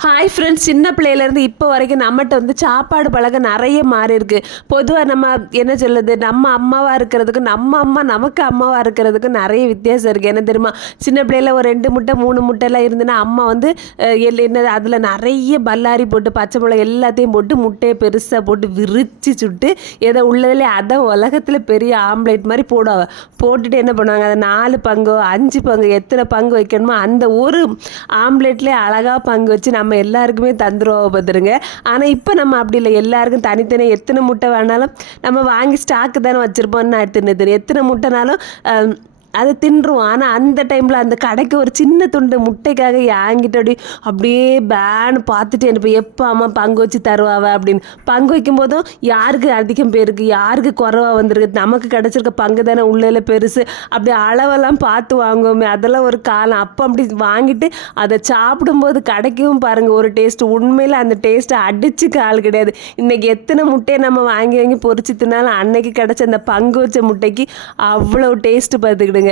Hi friends சின்ன பிள்ளையிலேருந்து இப்போ வரைக்கும் நம்மகிட்ட வந்து சாப்பாடு பழக்கம் நிறைய மாறி இருக்கு. பொதுவாக நம்ம என்ன சொல்லுது நம்ம அம்மாவாக இருக்கிறதுக்கு நம்ம அம்மா நமக்கு அம்மாவாக இருக்கிறதுக்கு நிறைய வித்தியாசம் இருக்குது என்ன தெரியுமா? சின்ன பிள்ளையில ஒரு ரெண்டு முட்டை மூணு முட்டைலாம் இருந்துன்னா அம்மா வந்து அஹ், என்ன அதில் நிறைய பல்லாரி போட்டு பச்சை மிளகா எல்லாத்தையும் போட்டு முட்டையை பெருசாக போட்டு விரிச்சு சுட்டு ஏதோ உள்ளதுலேயே அதை உலகத்தில் பெரிய ஆம்லேட் மாதிரி போடுவாங்க. போட்டுட்டு என்ன பண்ணுவாங்க? அதை நாலு பங்கோ அஞ்சு பங்கு எத்தனை பங்கு வைக்கணுமோ அந்த ஒரு ஆம்லேட்லேயே அழகாக பங்கு வச்சு நம்ம நம்ம எல்லாருக்குமே தந்துருவோம் பார்த்துருங்க ஆனால் இப்போ நம்ம அப்படி இல்லை. எல்லாருக்கும் தனித்தனி எத்தனை முட்டை வேணாலும் நம்ம வாங்கி ஸ்டாக்கு தானே வச்சுருப்போம்னு நான் தின்னு எத்தனை முட்டைனாலும் அதை தின்றுவோம் ஆனால் அந்த டைமில் அந்த கடைக்கு ஒரு சின்ன துண்டு முட்டைக்காக ஏங்கிட்ட அப்படி அப்படியே பேனு பார்த்துட்டு எனக்கு எப்போ அம்மா பங்கு வச்சு தருவாவ அப்படின்னு. பங்கு வைக்கும் போதும் யாருக்கு அதிகம் பேருக்கு? யாருக்கு குறவாக வந்திருக்கு? நமக்கு கிடச்சிருக்க பங்கு தானே உள்ளே பெருசு. அப்படி அளவெல்லாம் பார்த்து வாங்குவோமே அதெல்லாம் ஒரு காலம். அப்போ அப்படி வாங்கிட்டு அதை சாப்பிடும்போது கிடைக்கவும் பாருங்கள் ஒரு டேஸ்ட் உண்மையில் அந்த டேஸ்ட்டை அடித்து கால் கிடையாது. இன்றைக்கி எத்தனை முட்டையை நம்ம வாங்கி வாங்கி பொறிச்சு தின்னாலும் அன்னைக்கு கிடச்ச அந்த பங்கு வச்ச முட்டைக்கு அவ்வளோ டேஸ்ட்டு பார்த்துக்கிடுங்க.